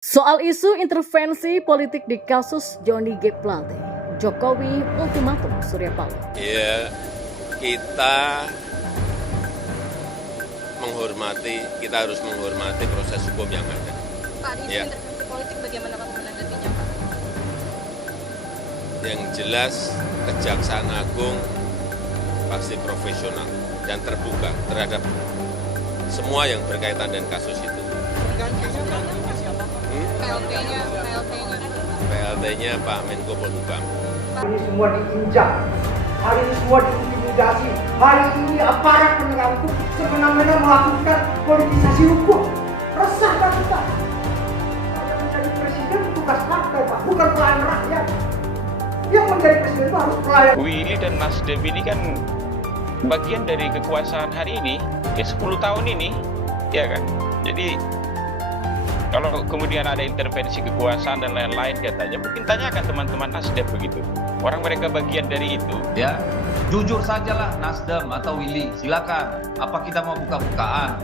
Soal isu intervensi politik di kasus Johnny G. Plate, Jokowi ultimatum Surya Paloh. Ya, kita harus menghormati proses hukum yang ada. Pak, di Ya. intervensi politik bagaimana Pak menanggapinya Pak? Yang jelas Kejaksaan Agung pasti profesional dan terbuka terhadap semua yang berkaitan dengan kasus itu. PLT-nya. PLT-nya Pak Menko Polhukam. Ini semua diinjak, hari ini semua diintimidasi, hari ini aparat penegak hukum semena-mena melakukan politisasi hukum. Resah kan kita? Kalau menjadi presiden tugas partai Pak, bukan pelayan rakyat. Yang menjadi presiden itu harus pelayan. Willy dan Nasdem ini kan bagian dari kekuasaan hari ini, ya 10 tahun ini, ya kan. Jadi kalau kemudian ada intervensi kekuasaan dan lain-lain katanya, mungkin tanyakan teman-teman Nasdem begitu. Orang mereka bagian dari itu. Ya, jujur sajalah Nasdem atau Willy, silakan. Apa kita mau buka-bukaan?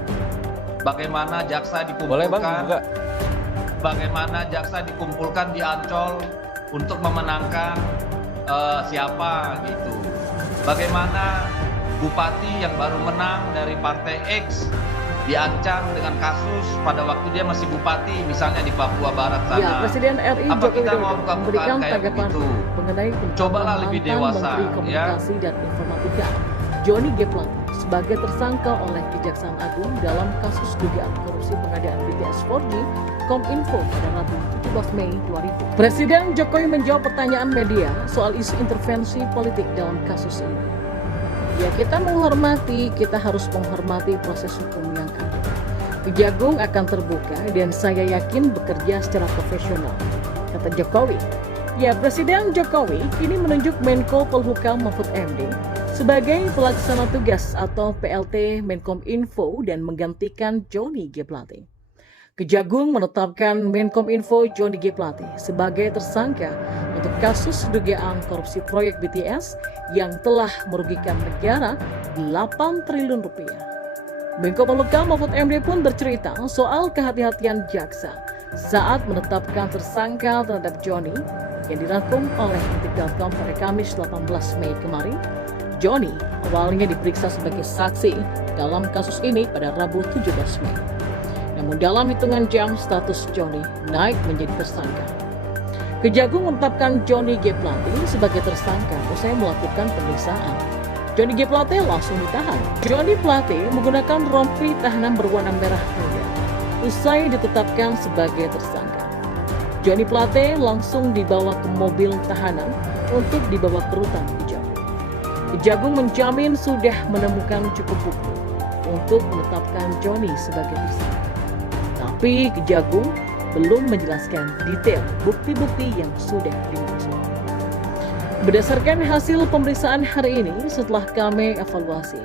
Bagaimana jaksa dikumpulkan? Bagaimana jaksa dikumpulkan di Ancol untuk memenangkan siapa gitu? Bagaimana bupati yang baru menang dari partai X diancam dengan kasus pada waktu dia masih bupati, misalnya di Papua Barat sana. Ya, Presiden RI Apa Joko kita Widodo mau buka-bukaan memberikan kayak tanggapan begitu? mengenai Cobalah lebih mantan dewasa, Menteri Komunikasi dan Informatika Johnny G. Plate sebagai tersangka oleh Kejaksaan Agung dalam kasus dugaan korupsi pengadaan BTS 4G Kominfo pada Rabu 17 Mei 2000. Presiden Jokowi menjawab pertanyaan media soal isu intervensi politik dalam kasus ini. Ya, kita harus menghormati proses hukum yang ada. Kejagung akan terbuka dan saya yakin bekerja secara profesional, kata Jokowi. Ya, Presiden Jokowi kini menunjuk Menko Polhukam Mahfud MD sebagai pelaksana tugas atau PLT Menkominfo dan menggantikan Johnny G. Plate. Kejagung menetapkan Menkominfo Johnny G. Plate sebagai tersangka untuk kasus dugaan korupsi proyek BTS yang telah merugikan negara 8 triliun rupiah. Menko Polhukam Mahfud MD pun bercerita soal kehati-hatian jaksa saat menetapkan tersangka terhadap Johnny yang dirangkum oleh Detik.com pada Kamis 18 Mei kemarin. Johnny awalnya diperiksa sebagai saksi dalam kasus ini pada Rabu 17 Mei. Namun dalam hitungan jam status Johnny naik menjadi tersangka. Kejagung menetapkan Johnny G. Plate sebagai tersangka usai melakukan pemeriksaan. Johnny G. Plate langsung ditahan. Johnny Plate menggunakan rompi tahanan berwarna merah muda usai ditetapkan sebagai tersangka. Johnny Plate langsung dibawa ke mobil tahanan untuk dibawa ke rutan Kejagung. Kejagung menjamin sudah menemukan cukup bukti untuk menetapkan Johnny sebagai tersangka. Tapi Kejagung belum menjelaskan detail bukti-bukti yang sudah dimiliki. Berdasarkan hasil pemeriksaan hari ini setelah kami evaluasi,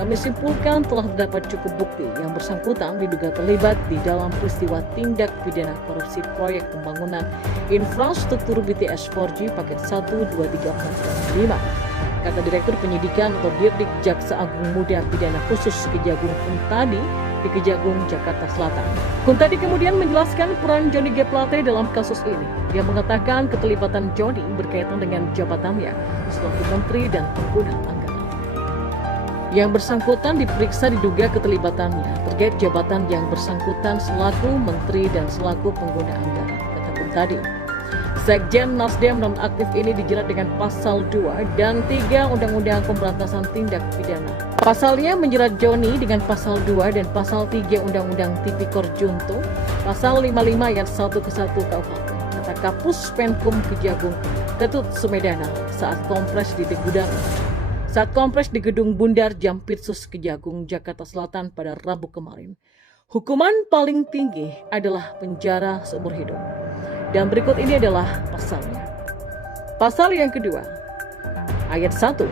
kami simpulkan telah terdapat cukup bukti yang bersangkutan diduga terlibat di dalam peristiwa tindak pidana korupsi proyek pembangunan infrastruktur BTS 4G paket 1, 2, 3, 4, dan 5. Kata Direktur Penyidikan atau Dirdik Jaksa Agung Muda Pidana Khusus Kejagung Kuntadi di Kejagung, Jakarta Selatan. Kuntadi kemudian menjelaskan peran Johnny G. Plate dalam kasus ini. Dia mengatakan keterlibatan Johnny berkaitan dengan jabatannya selaku Menteri dan pengguna anggaran. Yang bersangkutan diperiksa diduga keterlibatannya terkait jabatan yang bersangkutan selaku Menteri dan selaku pengguna anggaran, kata Kuntadi. Sekjen Nasdem nonaktif ini dijerat dengan pasal 2 dan 3 Undang-Undang Pemberantasan Tindak Pidana. Pasalnya menjerat Johnny dengan pasal 2 dan pasal 3 Undang-Undang Tipikor Junto, pasal 55 ayat 1 ke 1 KUHP, kata Kapus Penkum Kejagung Ketut Sumedana saat kompres di Gedung Bundar Jampitsus Kejagung, Jakarta Selatan pada Rabu kemarin. Hukuman paling tinggi adalah penjara seumur hidup. Dan berikut ini adalah pasalnya. Pasal yang kedua, ayat 1.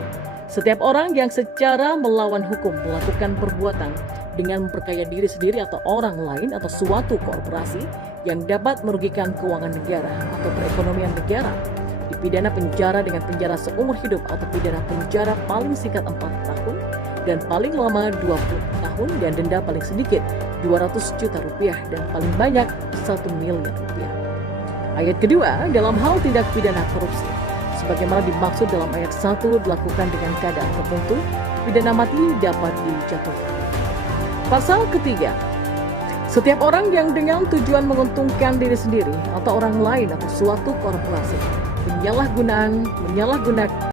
Setiap orang yang secara melawan hukum melakukan perbuatan dengan memperkaya diri sendiri atau orang lain atau suatu korporasi yang dapat merugikan keuangan negara atau perekonomian negara, dipidana penjara dengan penjara seumur hidup atau pidana penjara paling singkat 4 tahun dan paling lama 20 tahun dan denda paling sedikit 200 juta rupiah dan paling banyak 1 miliar rupiah. Ayat kedua, dalam hal tindak pidana korupsi, sebagaimana dimaksud dalam ayat 1 dilakukan dengan keadaan tertentu, pidana mati dapat dijatuhkan. Pasal ketiga, setiap orang yang dengan tujuan menguntungkan diri sendiri atau orang lain atau suatu korporasi menyalahgunakan